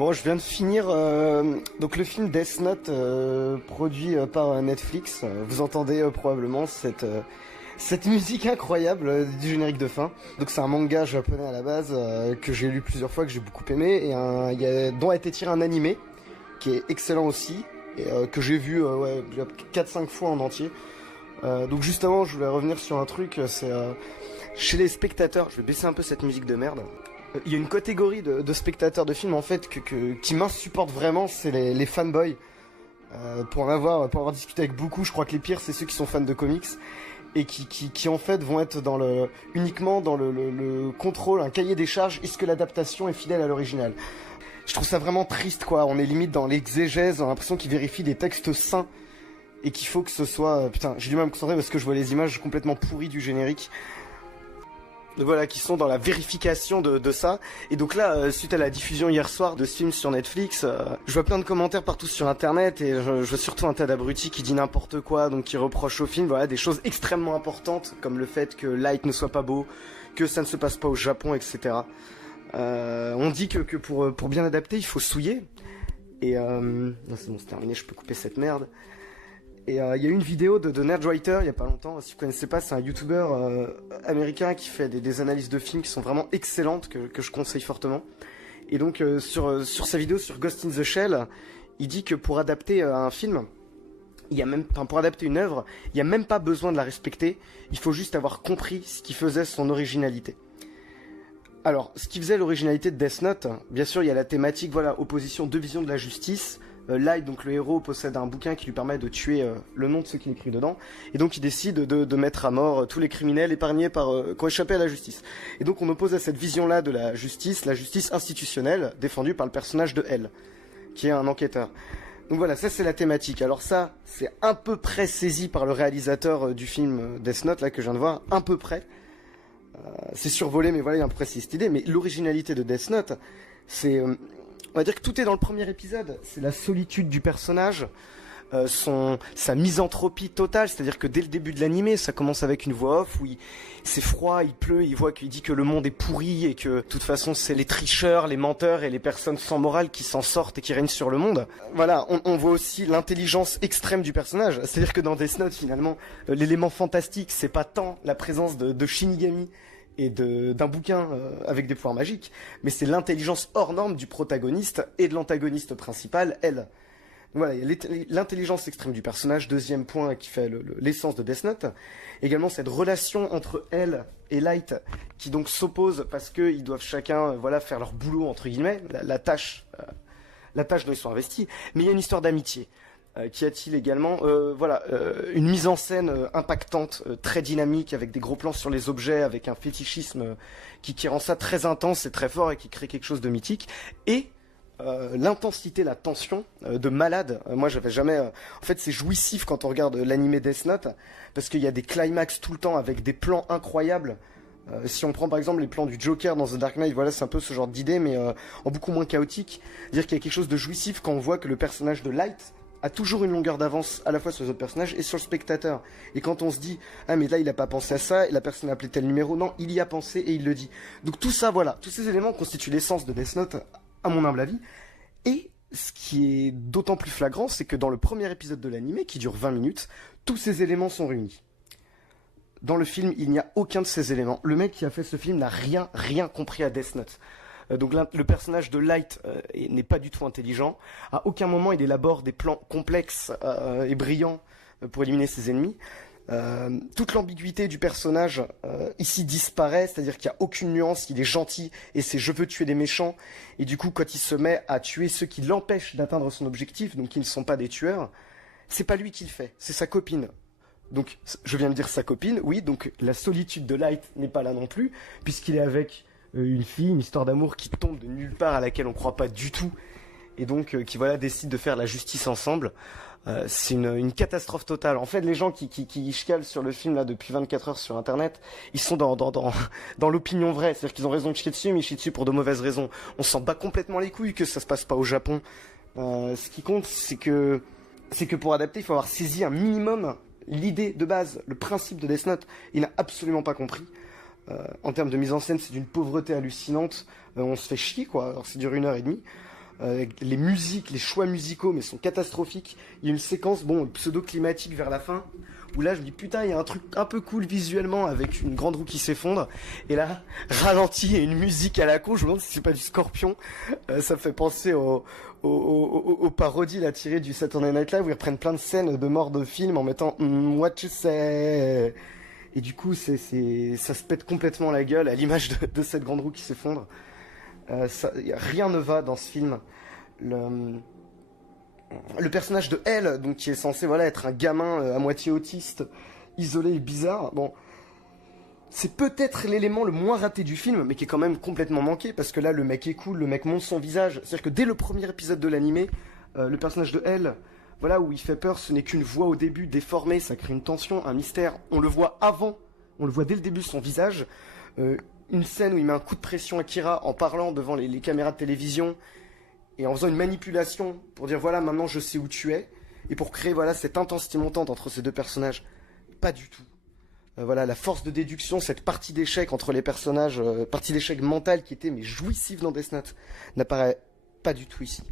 Bon, je viens de finir donc le film Death Note produit par Netflix. Vous entendez probablement cette musique incroyable du générique de fin. Donc c'est un manga japonais à la base que j'ai lu plusieurs fois, que j'ai beaucoup aimé et dont a été tiré un animé qui est excellent aussi et que j'ai vu 4-5 fois en entier. Donc juste avant, je voulais revenir sur un truc, c'est chez les spectateurs, je vais baisser un peu cette musique de merde. Il y a une catégorie de spectateurs de films en fait qui m'insupportent vraiment, c'est les fanboys. Pour en avoir discuté avec beaucoup, je crois que les pires c'est ceux qui sont fans de comics et qui en fait vont être uniquement dans le contrôle, un cahier des charges, est-ce que l'adaptation est fidèle à l'original. Je trouve ça vraiment triste quoi, on est limite dans l'exégèse, on a l'impression qu'ils vérifient des textes sains et qu'il faut que ce soit... putain, j'ai du mal à me concentrer parce que je vois les images complètement pourries du générique. Voilà, qui sont dans la vérification de ça. Et donc là, suite à la diffusion hier soir de ce film sur Netflix, je vois plein de commentaires partout sur internet et je vois surtout un tas d'abrutis qui dit n'importe quoi, donc qui reprochent au film des choses extrêmement importantes, comme le fait que Light ne soit pas beau, que ça ne se passe pas au Japon, etc. On dit que pour bien adapter, il faut souiller. Et non, c'est bon, c'est terminé, je peux couper cette merde. Et il y a eu une vidéo de Nerdwriter il y a pas longtemps, si vous connaissez pas, c'est un YouTuber américain qui fait des analyses de films qui sont vraiment excellentes, que je conseille fortement. Et donc sur sa vidéo sur Ghost in the Shell, il dit que pour adapter un film, pour adapter une œuvre, il n'y a même pas besoin de la respecter, il faut juste avoir compris ce qui faisait son originalité. Alors, ce qui faisait l'originalité de Death Note, bien sûr il y a la thématique, opposition, deux visions de la justice. Light, donc le héros, possède un bouquin qui lui permet de tuer le nom de ceux qu'il écrit dedans, et donc il décide de mettre à mort tous les criminels épargnés qui ont échappé à la justice. Et donc on oppose à cette vision-là de la justice institutionnelle, défendue par le personnage de L, qui est un enquêteur. Donc voilà, ça c'est la thématique. Alors ça, c'est à peu près saisi par le réalisateur du film Death Note, là, que je viens de voir, à peu près. C'est survolé, mais voilà, il y a à peu près cette idée. Mais l'originalité de Death Note, c'est... on va dire que tout est dans le premier épisode, c'est la solitude du personnage, sa misanthropie totale, c'est-à-dire que dès le début de l'animé, ça commence avec une voix off où c'est froid, il pleut, il dit que le monde est pourri et que de toute façon c'est les tricheurs, les menteurs et les personnes sans morale qui s'en sortent et qui règnent sur le monde. Voilà, on voit aussi l'intelligence extrême du personnage, c'est-à-dire que dans Death Note finalement, l'élément fantastique c'est pas tant la présence de Shinigami et d'un bouquin avec des pouvoirs magiques, mais c'est l'intelligence hors norme du protagoniste et de l'antagoniste principal, elle. Voilà, il y a l'intelligence extrême du personnage, deuxième point qui fait l'essence de Death Note. Également cette relation entre elle et Light, qui donc s'opposent parce qu'ils doivent chacun faire leur boulot, entre guillemets, la tâche dont ils sont investis, mais il y a une histoire d'amitié. Qu'y a-t-il également une mise en scène impactante, très dynamique, avec des gros plans sur les objets, avec un fétichisme qui rend ça très intense et très fort et qui crée quelque chose de mythique. Et l'intensité, la tension de malade. Moi, j'avais jamais... en fait, c'est jouissif quand on regarde l'animé Death Note, parce qu'il y a des climax tout le temps avec des plans incroyables. Si on prend par exemple les plans du Joker dans The Dark Knight, voilà, c'est un peu ce genre d'idée, mais en beaucoup moins chaotique. C'est-à-dire qu'il y a quelque chose de jouissif quand on voit que le personnage de Light a toujours une longueur d'avance à la fois sur les autres personnages et sur le spectateur. Et quand on se dit « Ah mais là il a pas pensé à ça, et la personne a appelé tel numéro », non, il y a pensé et il le dit. Donc tout ça, voilà, tous ces éléments constituent l'essence de Death Note, à mon humble avis. Et ce qui est d'autant plus flagrant, c'est que dans le premier épisode de l'animé, qui dure 20 minutes, tous ces éléments sont réunis. Dans le film, il n'y a aucun de ces éléments. Le mec qui a fait ce film n'a rien compris à Death Note. Donc le personnage de Light n'est pas du tout intelligent. À aucun moment il élabore des plans complexes et brillants pour éliminer ses ennemis. Toute l'ambiguïté du personnage ici disparaît, c'est-à-dire qu'il n'y a aucune nuance, il est gentil et c'est je veux tuer des méchants. Et du coup, quand il se met à tuer ceux qui l'empêchent d'atteindre son objectif, donc qui ne sont pas des tueurs, c'est pas lui qui le fait, c'est sa copine. Donc je viens de dire sa copine, oui, donc la solitude de Light n'est pas là non plus, puisqu'il est avec une fille, une histoire d'amour qui tombe de nulle part à laquelle on croit pas du tout, et donc qui décide de faire la justice ensemble. C'est une catastrophe totale. En fait, les gens qui chialent sur le film là depuis 24 heures sur internet, ils sont dans l'opinion vraie, c'est-à-dire qu'ils ont raison de chier dessus, mais ils chient dessus pour de mauvaises raisons. On s'en bat complètement les couilles que ça se passe pas au Japon. Ce qui compte, c'est que pour adapter, il faut avoir saisi un minimum l'idée de base, le principe de Death Note. Il n'a absolument pas compris. En termes de mise en scène, c'est d'une pauvreté hallucinante. On se fait chier, quoi. Alors, ça dure 1h30. Les musiques, les choix musicaux, mais sont catastrophiques. Il y a une séquence, bon, pseudo-climatique vers la fin, où là je me dis putain, il y a un truc un peu cool visuellement avec une grande roue qui s'effondre, et là, ralenti et une musique à la con, je me demande si c'est pas du Scorpion. Ça me fait penser aux parodies là, tirées du Saturday Night Live, où ils reprennent plein de scènes de morts de films en mettant what you say. Et du coup, ça se pète complètement la gueule à l'image de cette grande roue qui s'effondre. Rien ne va dans ce film. Le personnage de Elle, donc qui est censé être un gamin à moitié autiste, isolé et bizarre, bon, c'est peut-être l'élément le moins raté du film, mais qui est quand même complètement manqué, parce que là, le mec est cool, le mec montre son visage. C'est-à-dire que dès le premier épisode de l'animé, le personnage de Elle, voilà, où il fait peur, ce n'est qu'une voix au début déformée, ça crée une tension, un mystère. On le voit avant, on le voit dès le début, son visage. Une scène où il met un coup de pression à Kira en parlant devant les caméras de télévision et en faisant une manipulation pour dire voilà, maintenant je sais où tu es, et pour créer cette intensité montante entre ces deux personnages. Pas du tout. La force de déduction, cette partie d'échec entre les personnages, partie d'échec mentale qui était mais jouissive dans Death Note, n'apparaît pas du tout ici.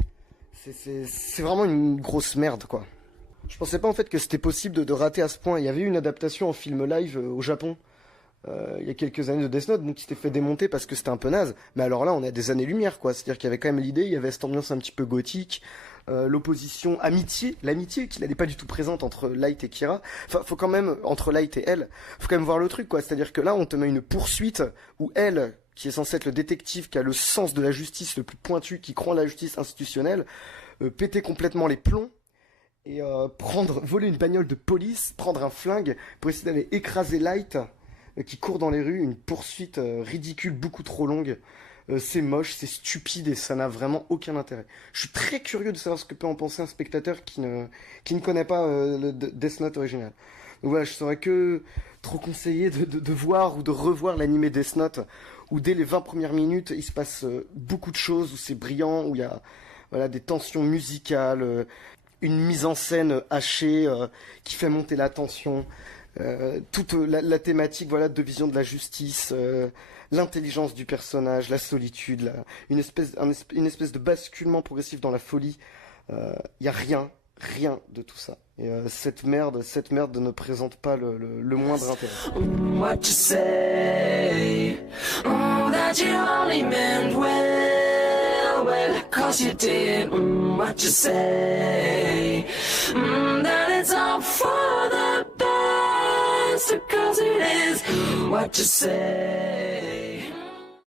C'est vraiment une grosse merde, quoi. Je pensais pas en fait que c'était possible de rater à ce point. Il y avait eu une adaptation en film live au Japon il y a quelques années de Death Note, donc qui s'était fait démonter parce que c'était un peu naze. Mais alors là, on est à des années-lumière, quoi. C'est-à-dire qu'il y avait quand même l'idée, il y avait cette ambiance un petit peu gothique, l'opposition, l'amitié qui n'était pas du tout présente entre Light et Kira. Enfin, faut quand même, entre Light et Elle, faut quand même voir le truc, quoi. C'est-à-dire que là, on te met une poursuite où Elle, qui est censée être le détective, qui a le sens de la justice le plus pointu, qui croit en la justice institutionnelle, péter complètement les plombs, et voler une bagnole de police, prendre un flingue pour essayer d'aller écraser Light, qui court dans les rues, une poursuite ridicule, beaucoup trop longue. C'est moche, c'est stupide et ça n'a vraiment aucun intérêt. Je suis très curieux de savoir ce que peut en penser un spectateur qui ne connaît pas le Death Note original. Donc voilà, je saurais que trop conseiller de voir ou de revoir l'animé Death Note, où dès les 20 premières minutes, il se passe beaucoup de choses, où c'est brillant, où il y a des tensions musicales, une mise en scène hachée qui fait monter la tension. Toute la thématique de vision de la justice, l'intelligence du personnage, la solitude, une espèce de basculement progressif dans la folie. Il y a rien de tout ça. Et cette merde ne présente pas le moindre intérêt. What you say, that you only meant well, 'cause you did. What you say, that it's all for the best, 'cause it is. What you say.